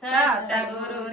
સતગુરુદેવની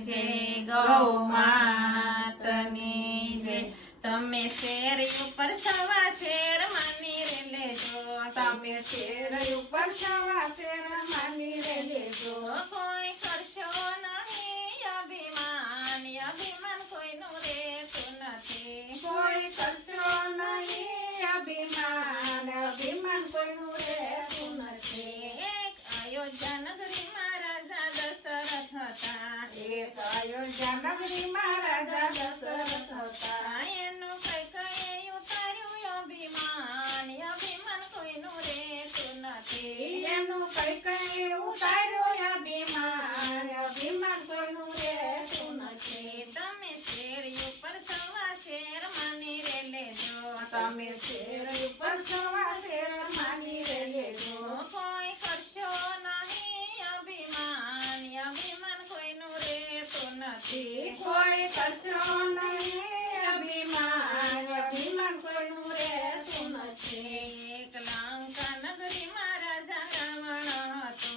જય, ગૌ માતની જય। તમે શેર ઉપર સવા શેર માની રે લેજો, તમે શેર ઉપર સવા શેર માની રે લેજો। કોઈ કરશો નહીં અભિમાન, અભિમાન કોઈનું રહેતું નથી। કોઈ કરશો નહીં અભિમાન, અભિમાન કોઈનું રહેતું નથી। એક અયોધ્યા નગરીમાં રાજા દશરથ હતા, એક અયોધ્યા નગરીમાં રાજા દશરથ હતા। એનું કઈ ઉતાર્યું અભિમાન, અભિમાન કોઈનું રહેતું નથી। એનું કઈ ઉતાર્યું અભિમાન, અભિમાન કોઈનું રહેતું નથી। તમે શેર ઉપર સવા શેર માની રે લેજો, તમે શેર ઉપર સવા શેર માની રે લેજો। કોઈ કરશો નહીં અભિમાન, અભિમાન કોઈનું રહેતું નથી। કોઈ કરશો નહીં અભિમાન, અભિમાન કોઈનું રહેતું નથી। એક લંકા નગરીમાં રાજા રાવણ હતો,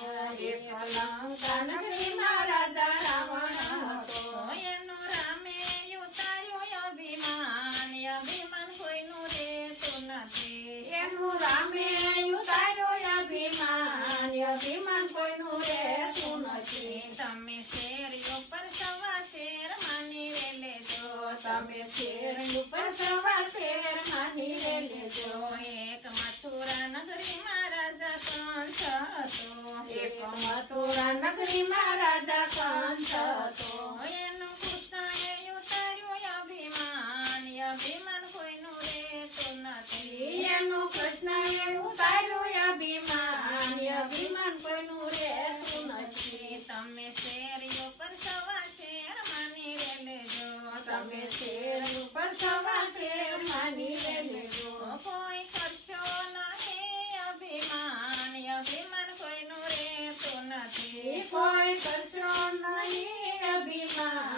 એક લંકા નગરીમાં રાજા રાવણ હતો। એનું રામે ઉતાર્યું અભિમાન, અભિમાન કોઈનું રહેતું નથી। એનું રામે ઉતાર્યું અભિમાન, અભિમાન કોઈનું રહેતું નથી। તમે શેર ઉપર સવા શેર માની રે લેજો, તમે શેર ઉપર સવા શેર માની રે લેજો। એક મથુરા નગરીમાં રાજા કંસ હતો, એક મથુરા નગરીમાં રાજા કંસ હતો। એનું કૃષ્ણએ ઉતાર્યું અભિમાન, અભિમાન કોઈનું રહેતું નથી। એનું કૃષ્ણએ ઉતાર્યું અભિમાન, અભિમાન કોઈનું રહેતું નથી। તમે શેર ઉપર સવા શેર માની રે લેજો, તમે શેર ઉપર સવા શેર માની રે લેજો। કોઈ કરશો નહીં અભિમાન, અભિમાન કોઈનું રહેતું નથી। કોઈ કરશો નહીં અભિમાન,